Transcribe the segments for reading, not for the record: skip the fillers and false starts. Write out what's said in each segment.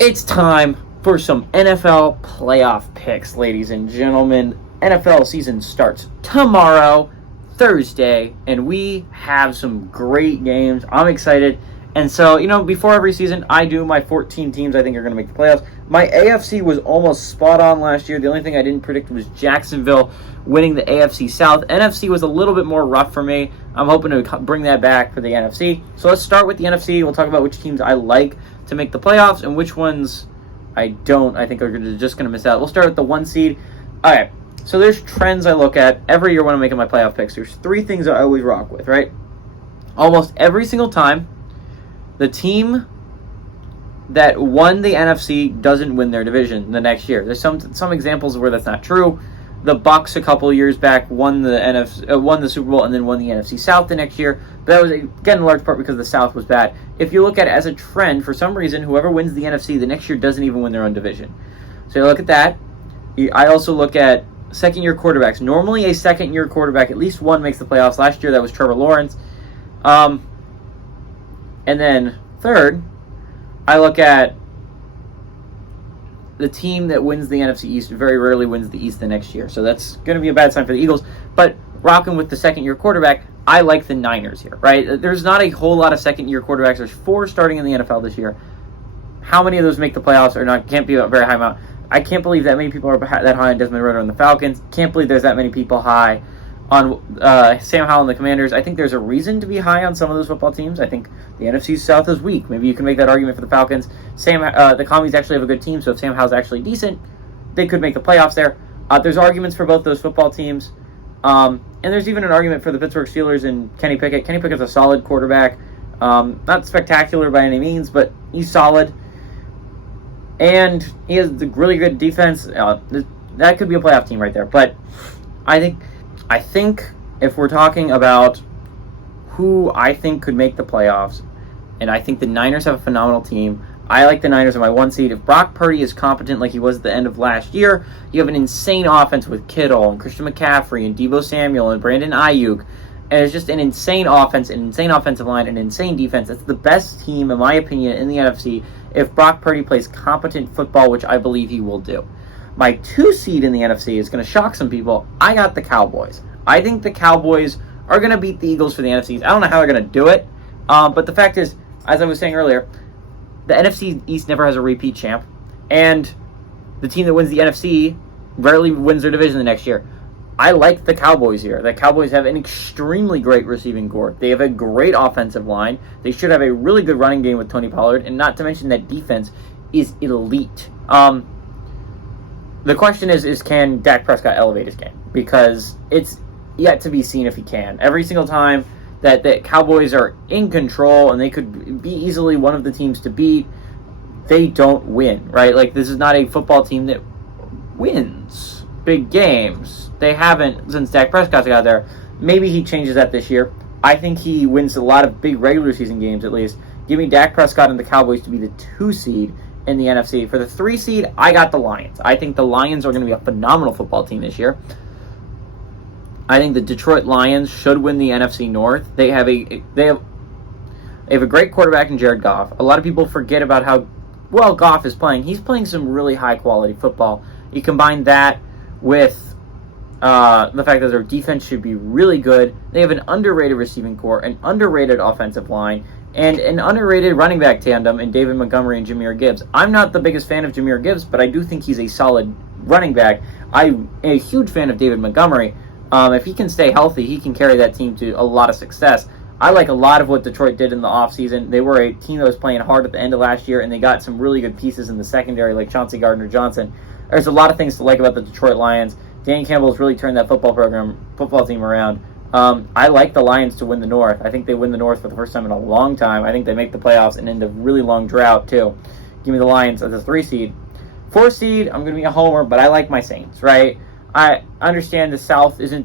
It's time for some NFL playoff picks, ladies and gentlemen. NFL season starts tomorrow, Thursday, and we have some great games. I'm excited. And so, before every season, I do my 14 teams I think are going to make the playoffs. My AFC was almost spot on last year. The only thing I didn't predict was Jacksonville winning the AFC South. NFC was a little bit more rough for me. I'm hoping to bring that back for the NFC. So let's start with the NFC. We'll talk about which teams I like to make the playoffs and which ones I don't. I think are just going to miss out. We'll start with the 1 seed. All right. So there's trends I look at every year when I'm making my playoff picks. There's 3 things I always rock with, right? Almost every single time, the team that won the NFC doesn't win their division the next year. There's some examples where that's not true. The Bucks a couple of years back won the Super Bowl and then won the NFC South the next year. But that was, again, in large part because the South was bad. If you look at it as a trend, for some reason, whoever wins the NFC the next year doesn't even win their own division. So you look at that. I also look at second-year quarterbacks. Normally a second-year quarterback, at least one, makes the playoffs. Last year that was Trevor Lawrence. And then third, I look at the team that wins the NFC East very rarely wins the East the next year. So that's going to be a bad sign for the Eagles. But rocking with the second-year quarterback, I like the Niners here, right? There's not a whole lot of second-year quarterbacks. There's 4 starting in the NFL this year. How many of those make the playoffs or not? Can't be a very high amount. I can't believe that many people are that high on Desmond Ridder and the Falcons. Can't believe there's that many people high on Sam Howell and the Commanders. I think there's a reason to be high on some of those football teams. I think the NFC South is weak. Maybe you can make that argument for the Falcons. The Commies actually have a good team, so if Sam Howell's actually decent, they could make the playoffs there. There's arguments for both those football teams. And there's even an argument for the Pittsburgh Steelers and Kenny Pickett. Kenny Pickett's a solid quarterback. Not spectacular by any means, but he's solid. And he has the really good defense. That could be a playoff team right there. But I think if we're talking about who I think could make the playoffs, and I think the Niners have a phenomenal team. I like the Niners in my 1 seed. If Brock Purdy is competent like he was at the end of last year, you have an insane offense with Kittle and Christian McCaffrey and Deebo Samuel and Brandon Ayuk. And it's just an insane offense, an insane offensive line, an insane defense. It's the best team, in my opinion, in the NFC if Brock Purdy plays competent football, which I believe he will do. My 2 seed in the NFC is going to shock some people. I got the Cowboys. I think the Cowboys are going to beat the Eagles for the NFC East. I don't know how they're going to do it, but the fact is, as I was saying earlier, the NFC East never has a repeat champ, and the team that wins the NFC rarely wins their division the next year. I like the Cowboys here. The Cowboys have an extremely great receiving corps. They have a great offensive line. They should have a really good running game with Tony Pollard, and not to mention that defense is elite. The question is can Dak Prescott elevate his game? Because it's yet to be seen if he can. Every single time that the Cowboys are in control and they could be easily one of the teams to beat, they don't win, right? Like, this is not a football team that wins big games. They haven't since Dak Prescott got there. Maybe he changes that this year. I think he wins a lot of big regular season games at least. Give me Dak Prescott and the Cowboys to be the 2 seed in the NFC. For the 3 seed, I got the Lions. I think the Lions are going to be a phenomenal football team this year. I think the Detroit Lions should win the NFC North. They have a great quarterback in Jared Goff. A lot of people forget about how well Goff is playing. He's playing some really high quality football. You combine that with the fact that their defense should be really good. They have an underrated receiving corps, an underrated offensive line, and an underrated running back tandem in David Montgomery and Jahmyr Gibbs. I'm not the biggest fan of Jahmyr Gibbs, but I do think he's a solid running back. I'm a huge fan of David Montgomery. If he can stay healthy, he can carry that team to a lot of success. I like a lot of what Detroit did in the offseason. They were a team that was playing hard at the end of last year, and they got some really good pieces in the secondary like Chauncey Gardner-Johnson. There's a lot of things to like about the Detroit Lions. Dan Campbell's really turned that football team around. I like the Lions to win the North. I think they win the North for the first time in a long time. I think they make the playoffs and end a really long drought, too. Give me the Lions as a 3 seed. 4 seed, I'm going to be a homer, but I like my Saints, right? I understand the South the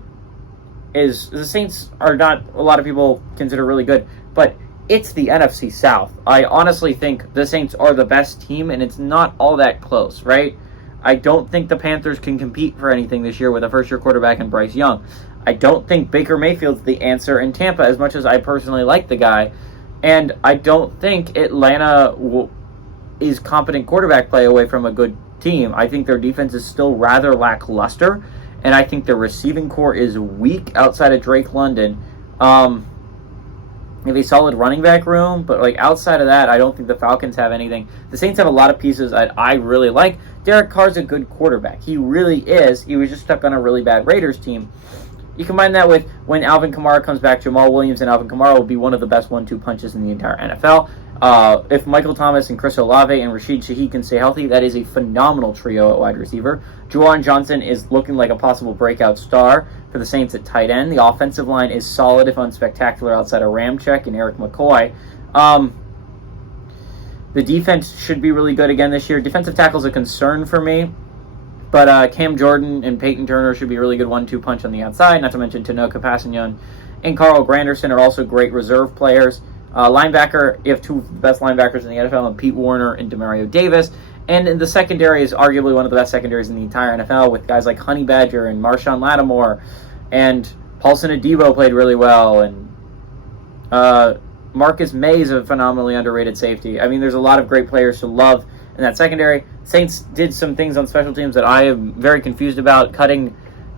Saints are not, a lot of people consider really good, but it's the NFC South. I honestly think the Saints are the best team, and it's not all that close, right? I don't think the Panthers can compete for anything this year with a first-year quarterback in Bryce Young. I don't think Baker Mayfield's the answer in Tampa, as much as I personally like the guy. And I don't think Atlanta is competent quarterback play away from a good team. I think their defense is still rather lackluster, and I think their receiving core is weak outside of Drake London. They have a solid running back room, but like outside of that, I don't think the Falcons have anything. The Saints have a lot of pieces that I really like. Derek Carr's a good quarterback. He really is. He was just stuck on a really bad Raiders team. You combine that with when Alvin Kamara comes back, Jamal Williams and Alvin Kamara will be one of the best 1-2 punches in the entire NFL. If Michael Thomas and Chris Olave and Rashid Shaheed can stay healthy, that is a phenomenal trio at wide receiver. Juwan Johnson is looking like a possible breakout star for the Saints at tight end. The offensive line is solid, if unspectacular, outside of Ramczyk and Eric McCoy. The defense should be really good again this year. Defensive tackle is a concern for me, but Cam Jordan and Peyton Turner should be a really good 1-2 punch on the outside, not to mention Tanoka Passignon and Carl Granderson are also great reserve players. Linebacker, you have two of the best linebackers in the NFL, and Pete Warner and Demario Davis. And the secondary is arguably one of the best secondaries in the entire NFL, with guys like Honey Badger and Marshawn Lattimore, and Paulson Adebo played really well, and Marcus May is a phenomenally underrated safety. I mean, there's a lot of great players to love in that secondary. Saints did some things on special teams that I am very confused about,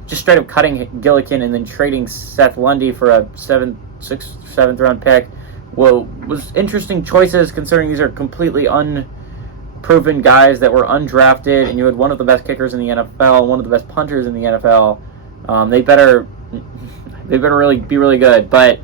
just straight up cutting Gillikin and then trading Seth Lundy for a 7th round pick. Well, was interesting choices considering these are completely unproven guys that were undrafted, and you had one of the best kickers in the NFL, one of the best punters in the NFL. They better really be really good. But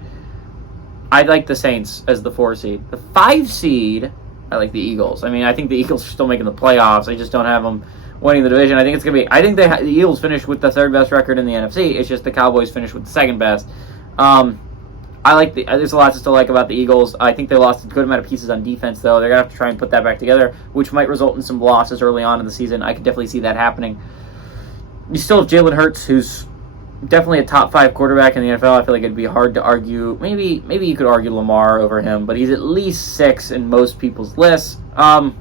I like the Saints as the 4 seed. The 5 seed, I like the Eagles. I mean, I think the Eagles are still making the playoffs. I just don't have them winning the division. I think it's gonna be. I think the Eagles finished with the 3rd best record in the NFC. It's just the Cowboys finished with the 2nd best. There's a lot to still like about the Eagles. I think they lost a good amount of pieces on defense, though. They're going to have to try and put that back together, which might result in some losses early on in the season. I could definitely see that happening. You still have Jalen Hurts, who's definitely a top 5 quarterback in the NFL. I feel like it'd be hard to argue. Maybe you could argue Lamar over him, but he's at least 6 in most people's lists. Jalen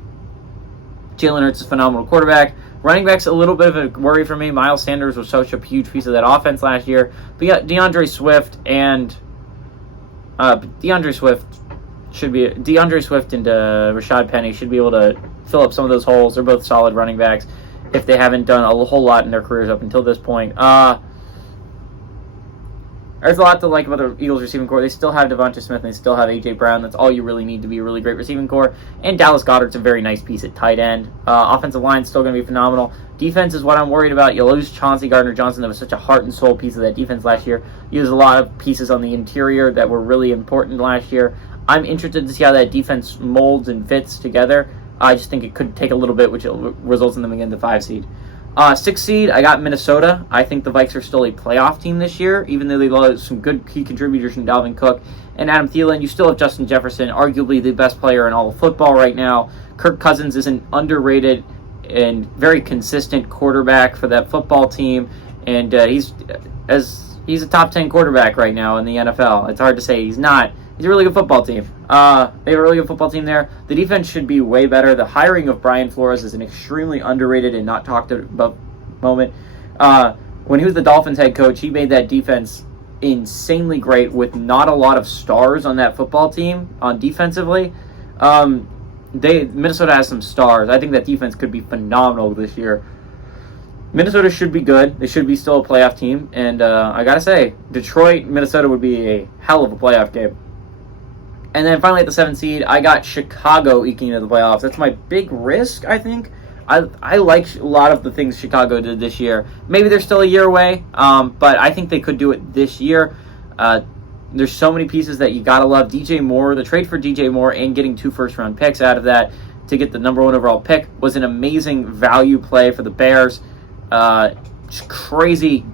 Hurts is a phenomenal quarterback. Running back's a little bit of a worry for me. Miles Sanders was such a huge piece of that offense last year. But you got DeAndre Swift and DeAndre Swift and Rashad Penny should be able to fill up some of those holes. They're both solid running backs if they haven't done a whole lot in their careers up until this point. There's a lot to like about the Eagles receiving core. They still have Devonta Smith and they still have A.J. Brown. That's all you really need to be a really great receiving core. And Dallas Goedert's a very nice piece at tight end. Offensive line's still going to be phenomenal. Defense is what I'm worried about. You lose Chauncey Gardner-Johnson. That was such a heart and soul piece of that defense last year. You lose a lot of pieces on the interior that were really important last year. I'm interested to see how that defense molds and fits together. I just think it could take a little bit, which results in them again the 5 seed. 6 seed, I got Minnesota. I think the Vikes are still a playoff team this year, even though they lost some good key contributors from Dalvin Cook and Adam Thielen. You still have Justin Jefferson, arguably the best player in all of football right now. Kirk Cousins is an underrated and very consistent quarterback for that football team, and he's a top 10 quarterback right now in the NFL. It's hard to say he's not. He's a really good football team. They have a really good football team there. The defense should be way better. The hiring of Brian Flores is an extremely underrated and not talked about moment. When he was the Dolphins head coach, he made that defense insanely great with not a lot of stars on that football team on defensively. Minnesota has some stars. I think that defense could be phenomenal this year. Minnesota should be good. They should be still a playoff team. And I got to say, Detroit, Minnesota would be a hell of a playoff game. And then finally at the 7th seed, I got Chicago eking into the playoffs. That's my big risk, I think. I like a lot of the things Chicago did this year. Maybe they're still a year away, but I think they could do it this year. There's so many pieces that you got to love. DJ Moore, the trade for DJ Moore and getting 2 first-round picks out of that to get the number 1 overall pick was an amazing value play for the Bears. Just crazy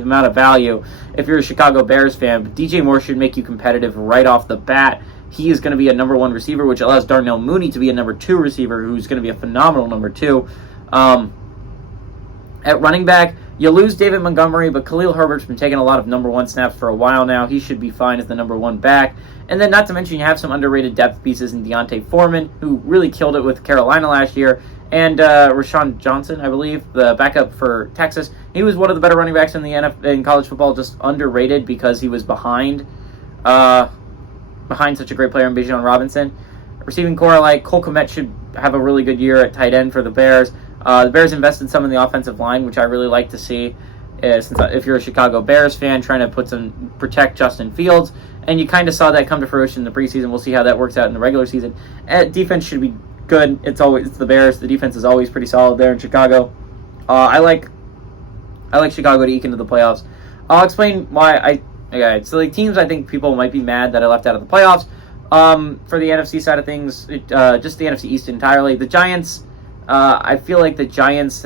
amount of value if you're a Chicago Bears fan. But DJ Moore should make you competitive right off the bat. He is going to be a number 1 receiver, which allows Darnell Mooney to be a number 2 receiver, who's going to be a phenomenal number 2. At running back, you lose David Montgomery, but Khalil Herbert's been taking a lot of number 1 snaps for a while now. He should be fine as the number 1 back. And then not to mention you have some underrated depth pieces in Deontay Foreman, who really killed it with Carolina last year, and Rashawn Johnson, I believe, the backup for Texas. He was one of the better running backs in the in college football, just underrated because he was behind such a great player in Bijan Robinson. Receiving core, I like. Cole Kmet should have a really good year at tight end for the Bears. The Bears invested some in the offensive line, which I really like to see. Since if you're a Chicago Bears fan, trying to protect Justin Fields, and you kind of saw that come to fruition in the preseason. We'll see how that works out in the regular season. Defense should be good. It's the Bears. The defense is always pretty solid there in Chicago. I like Chicago to eke into the playoffs. I'll explain why so the teams I think people might be mad that I left out of the playoffs. For the NFC side of things, just the NFC East entirely. The Giants, I feel like the Giants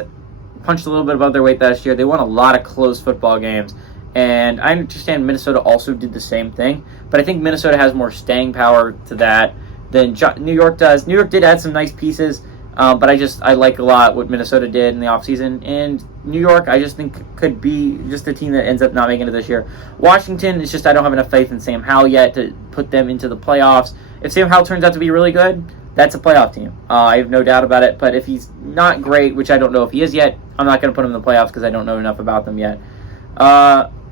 punched a little bit above their weight last year. They won a lot of close football games, and I understand Minnesota also did the same thing, but I think Minnesota has more staying power to that than New York does. New York did add some nice pieces, but I like a lot what Minnesota did in the offseason, and New York I just think could be just a team that ends up not making it this year. Washington, it's just I don't have enough faith in Sam Howell yet to put them into the playoffs. If Sam Howell turns out to be really good, that's a playoff team. I have no doubt about it. But if he's not great, which I don't know if he is yet, I'm not going to put him in the playoffs because I don't know enough about them yet.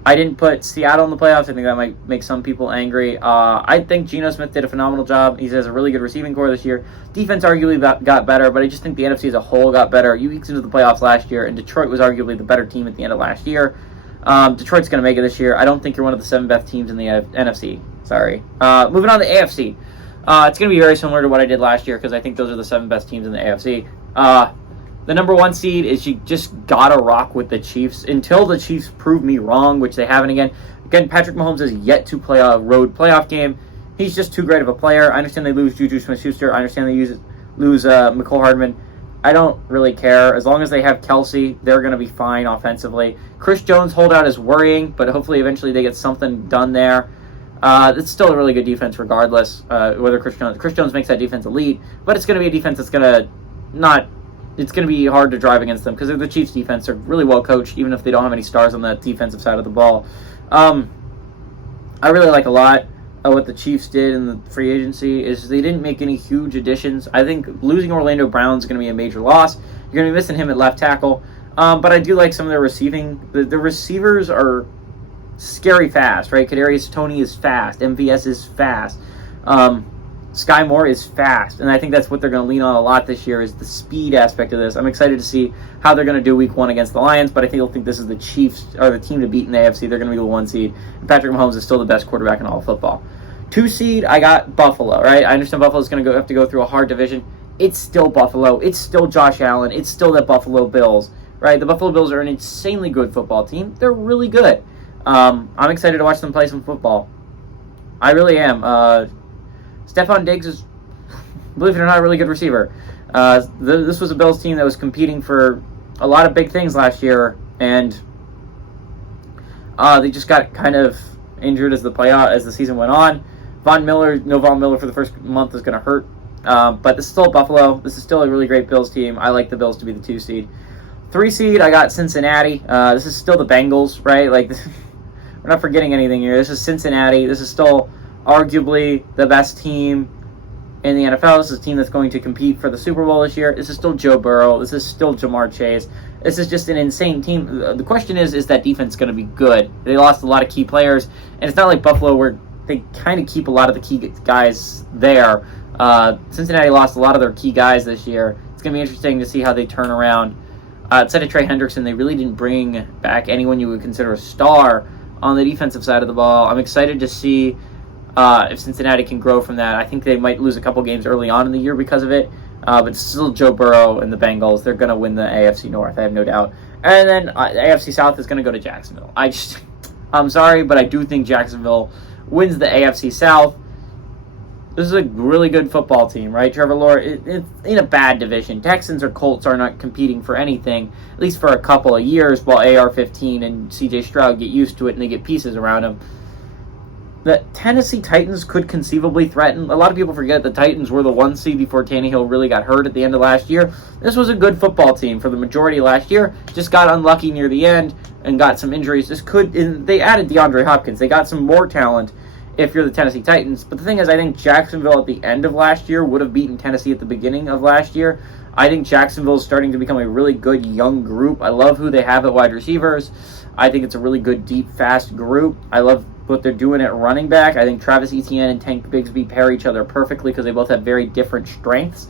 I didn't put Seattle in the playoffs. I think that might make some people angry. I think Geno Smith did a phenomenal job. He has a really good receiving core this year. Defense arguably got better, but I just think the NFC as a whole got better. You eked into the playoffs last year, and Detroit was arguably the better team at the end of last year. Detroit's going to make it this year. I don't think you're one of the 7 best teams in the NFC. Sorry. Moving on to the AFC. It's going to be very similar to what I did last year because I think those are the 7 best teams in the AFC. The number 1 seed is you just got to rock with the Chiefs until the Chiefs prove me wrong, which they haven't again. Again, Patrick Mahomes has yet to play a road playoff game. He's just too great of a player. I understand they lose Juju Smith-Schuster. I understand they lose Mecole Hardman. I don't really care. As long as they have Kelsey, they're going to be fine offensively. Chris Jones' holdout is worrying, but hopefully eventually they get something done there. It's still a really good defense regardless, whether Chris Jones makes that defense elite, but it's going to be a defense that's going to it's going to be hard to drive against them because the Chiefs defense are really well coached, even if they don't have any stars on that defensive side of the ball. I really like a lot of what the Chiefs did in the free agency is they didn't make any huge additions. I think losing Orlando Brown is going to be a major loss. You're going to be missing him at left tackle, but I do like some of their receiving. The receivers are scary fast, right? Kadarius Toney is fast. MVS is fast. Sky Moore is fast, and I think that's what they're going to lean on a lot this year is the speed aspect of this. I'm excited to see how they're going to do week 1 against the Lions, but I think this is the Chiefs are the team to beat in the AFC. They're going to be the 1 seed. And Patrick Mahomes is still the best quarterback in all of football. 2 seed, I got Buffalo, right? I understand Buffalo's going to have to go through a hard division. It's still Buffalo. It's still Josh Allen. It's still the Buffalo Bills, right? The Buffalo Bills are an insanely good football team. They're really good. I'm excited to watch them play some football. I really am. Stephon Diggs is, believe it or not, a really good receiver. This was a Bills team that was competing for a lot of big things last year, and they just got kind of injured as the season went on. Von Miller for the first month is going to hurt, but this is still Buffalo. This is still a really great Bills team. I like the Bills to be the 2 seed. 3 seed, I got Cincinnati. This is still the Bengals, right? Like, we're not forgetting anything here. This is Cincinnati. This is still arguably the best team in the NFL. This is a team that's going to compete for the Super Bowl this year. This is still Joe Burrow. This is still Jamar Chase. This is just an insane team. The question is that defense going to be good? They lost a lot of key players, and it's not like Buffalo where they kind of keep a lot of the key guys there. Cincinnati lost a lot of their key guys this year. It's going to be interesting to see how they turn around. Outside of Trey Hendrickson, they really didn't bring back anyone you would consider a star on the defensive side of the ball. I'm excited to see if Cincinnati can grow from that. I think they might lose a couple games early on in the year because of it, but still Joe Burrow and the Bengals, they're going to win the AFC North, I have no doubt. And then the AFC South is going to go to Jacksonville. I'm sorry, but I do think Jacksonville wins the AFC South. This is a really good football team, right, Trevor Lawrence? It's in a bad division. Texans or Colts are not competing for anything, at least for a couple of years, while AR-15 and C.J. Stroud get used to it and they get pieces around them. The Tennessee Titans could conceivably threaten. A lot of people forget the Titans were the 1 seed before Tannehill really got hurt at the end of last year. This was a good football team for the majority last year. Just got unlucky near the end and got some injuries. They added DeAndre Hopkins. They got some more talent if you're the Tennessee Titans. But the thing is, I think Jacksonville at the end of last year would have beaten Tennessee at the beginning of last year. I think Jacksonville is starting to become a really good young group. I love who they have at wide receivers. I think it's a really good, deep, fast group. I love what they're doing at running back. I think Travis Etienne and Tank Bigsby pair each other perfectly because they both have very different strengths.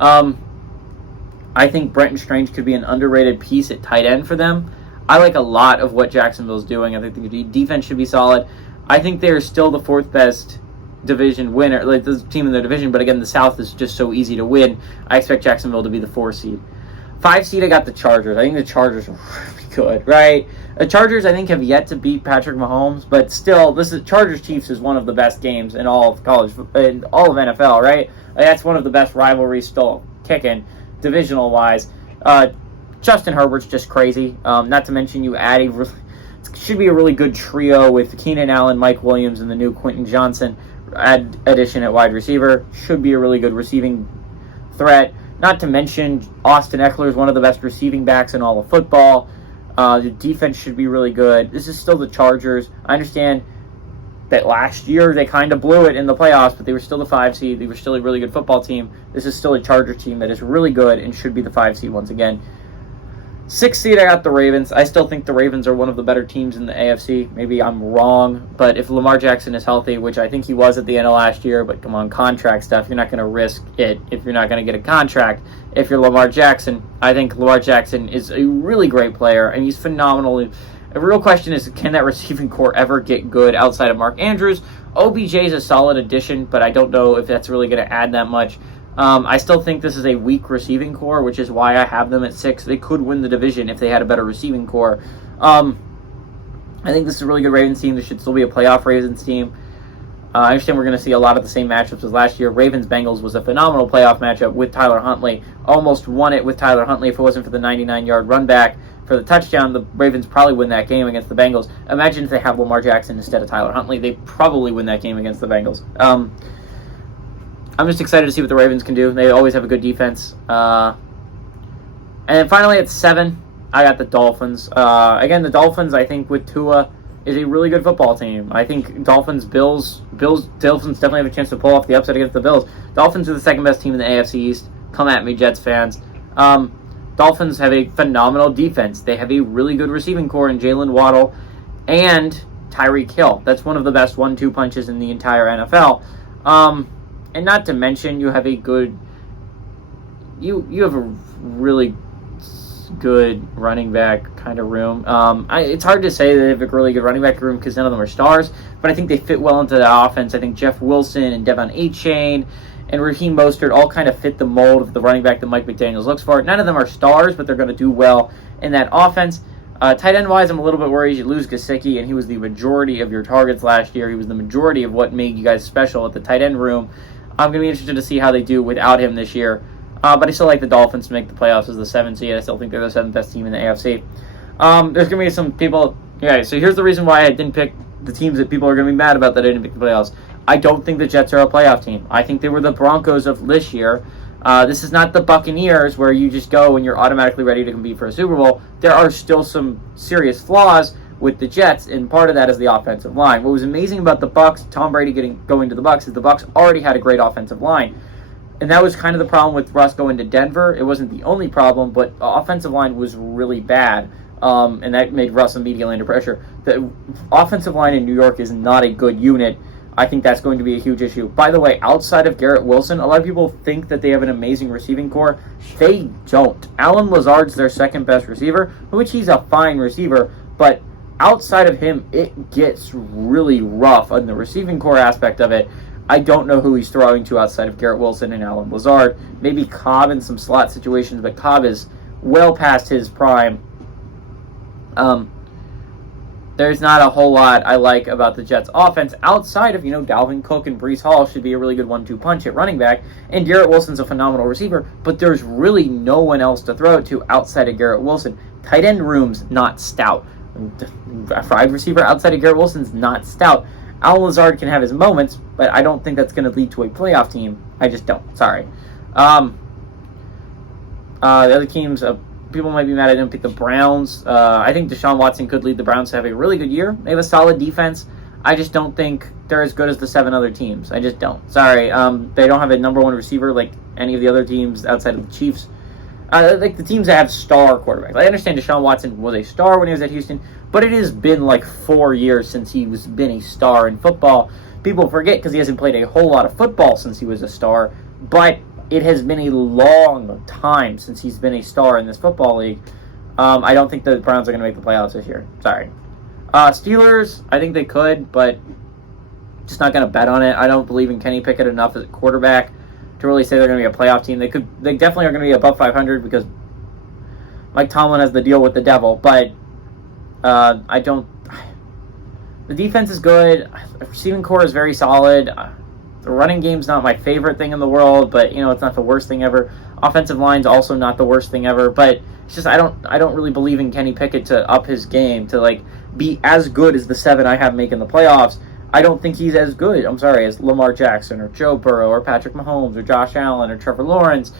I think Brenton Strange could be an underrated piece at tight end for them. I like a lot of what Jacksonville's doing. I think the defense should be solid. I think they're still the fourth best division winner, like the team in their division, but again, the South is just so easy to win. I expect Jacksonville to be the 4 seed. 5 seed, I got the Chargers. I think the Chargers are really good, right? The Chargers, I think, have yet to beat Patrick Mahomes, but still, this is Chargers-Chiefs is one of the best games in all of college, in all of NFL, right? That's one of the best rivalries still kicking, divisional-wise. Justin Herbert's just crazy. Not to mention you add it should be a really good trio with Keenan Allen, Mike Williams, and the new Quentin Johnson addition at wide receiver. Should be a really good receiving threat. Not to mention Austin Eckler is one of the best receiving backs in all of football. The defense should be really good. This is still the Chargers. I understand that last year they kind of blew it in the playoffs, but they were still the 5 seed. They were still a really good football team. This is still a Chargers team that is really good and should be the 5 seed once again. 6 seed, I got the Ravens. I still think the Ravens are one of the better teams in the AFC. Maybe I'm wrong, but if Lamar Jackson is healthy, which I think he was at the end of last year, but come on, contract stuff, you're not going to risk it if you're not going to get a contract. If you're Lamar Jackson, I think Lamar Jackson is a really great player, and he's phenomenal. The real question is, can that receiving core ever get good outside of Mark Andrews? OBJ is a solid addition, but I don't know if that's really going to add that much. I still think this is a weak receiving core, which is why I have them at 6. They could win the division if they had a better receiving core. I think this is a really good Ravens team. This should still be a playoff Ravens team. I understand we're going to see a lot of the same matchups as last year. Ravens-Bengals was a phenomenal playoff matchup with Tyler Huntley. Almost won it with Tyler Huntley. If it wasn't for the 99-yard run back for the touchdown, the Ravens probably win that game against the Bengals. Imagine if they have Lamar Jackson instead of Tyler Huntley. They probably win that game against the Bengals. I'm just excited to see what the Ravens can do. They always have a good defense. And then finally at 7, I got the Dolphins. Again, the Dolphins, I think, with Tua, is a really good football team. I think Dolphins definitely have a chance to pull off the upset against the Bills. Dolphins are the second best team in the AFC East. Come at me, Jets fans. Dolphins have a phenomenal defense. They have a really good receiving core in Jalen Waddle and Tyreek Hill. That's one of the best 1-2 punches in the entire NFL. And not to mention, you have a good, you have a really good running back kind of room. It's hard to say that they have a really good running back room because none of them are stars, but I think they fit well into the offense. I think Jeff Wilson and Devon Achane and Raheem Mostert all kind of fit the mold of the running back that Mike McDaniels looks for. None of them are stars, but they're going to do well in that offense. Tight end-wise, I'm a little bit worried you lose Gesicki, and he was the majority of your targets last year. He was the majority of what made you guys special at the tight end room. I'm going to be interested to see how they do without him this year. But I still like the Dolphins to make the playoffs as the 7th seed. I still think they're the 7th best team in the AFC. There's going to be some people... Okay, so here's the reason why I didn't pick the teams that people are going to be mad about that I didn't pick the playoffs. I don't think the Jets are a playoff team. I think they were the Broncos of this year. This is not the Buccaneers where you just go and you're automatically ready to compete for a Super Bowl. There are still some serious flaws with the Jets, and part of that is the offensive line. What was amazing about the Bucs, Tom Brady going to the Bucs, is the Bucs already had a great offensive line. And that was kind of the problem with Russ going to Denver. It wasn't the only problem, but the offensive line was really bad, and that made Russ immediately under pressure. The offensive line in New York is not a good unit. I think that's going to be a huge issue. By the way, outside of Garrett Wilson, a lot of people think that they have an amazing receiving core. They don't. Allen Lazard's their second best receiver, which he's a fine receiver, but outside of him, it gets really rough on the receiving core aspect of it. I don't know who he's throwing to outside of Garrett Wilson and Allen Lazard. Maybe Cobb in some slot situations, but Cobb is well past his prime. There's not a whole lot I like about the Jets' offense outside of, Dalvin Cook and Breece Hall should be a really good 1-2 punch at running back, and Garrett Wilson's a phenomenal receiver, but there's really no one else to throw it to outside of Garrett Wilson. Tight end room's not stout. A wide receiver outside of Garrett Wilson's not stout. Allen Lazard can have his moments, but I don't think that's going to lead to a playoff team. I just don't. Sorry. The other teams, people might be mad I didn't pick the Browns. I think Deshaun Watson could lead the Browns to have a really good year. They have a solid defense. I just don't think they're as good as the 7 other teams. I just don't. Sorry. They don't have a number 1 receiver like any of the other teams outside of the Chiefs. Like the teams that have star quarterbacks. I understand Deshaun Watson was a star when he was at Houston, but it has been like 4 years since he was been a star in football. People forget because he hasn't played a whole lot of football since he was a star, but it has been a long time since he's been a star in this football league. I don't think the Browns are going to make the playoffs this year. Sorry. Steelers, I think they could, but just not going to bet on it. I don't believe in Kenny Pickett enough as a quarterback to really say they're going to be a playoff team. They definitely are going to be above 500 because Mike Tomlin has the deal with the devil, but I don't. The defense is good. The receiving core is very solid. The running game's not my favorite thing in the world, but it's not the worst thing ever. Offensive line's also not the worst thing ever, but it's just I don't really believe in Kenny Pickett to up his game to like be as good as the 7 I have making the playoffs. I don't think he's as good, as Lamar Jackson or Joe Burrow or Patrick Mahomes or Josh Allen or Trevor Lawrence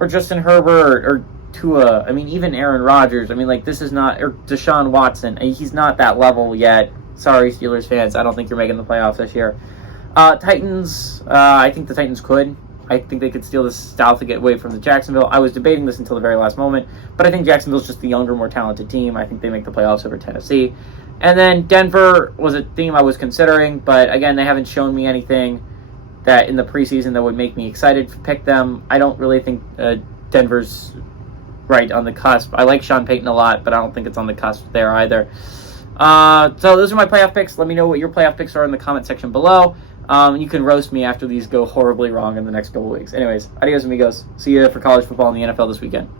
or Justin Herbert or Tua. I mean, even Aaron Rodgers. I mean, like, this is not, or Deshaun Watson. He's not that level yet. Sorry, Steelers fans. I don't think you're making the playoffs this year. Titans, I think the Titans could. I think they could steal this South to get away from the Jacksonville. I was debating this until the very last moment, but I think Jacksonville's just the younger, more talented team. I think they make the playoffs over Tennessee. And then Denver was a team I was considering, but again, they haven't shown me anything that in the preseason that would make me excited to pick them. I don't really think Denver's right on the cusp. I like Sean Payton a lot, but I don't think it's on the cusp there either. So those are my playoff picks. Let me know what your playoff picks are in the comment section below. You can roast me after these go horribly wrong in the next couple weeks. Anyways, adios amigos. See you for college football and the NFL this weekend.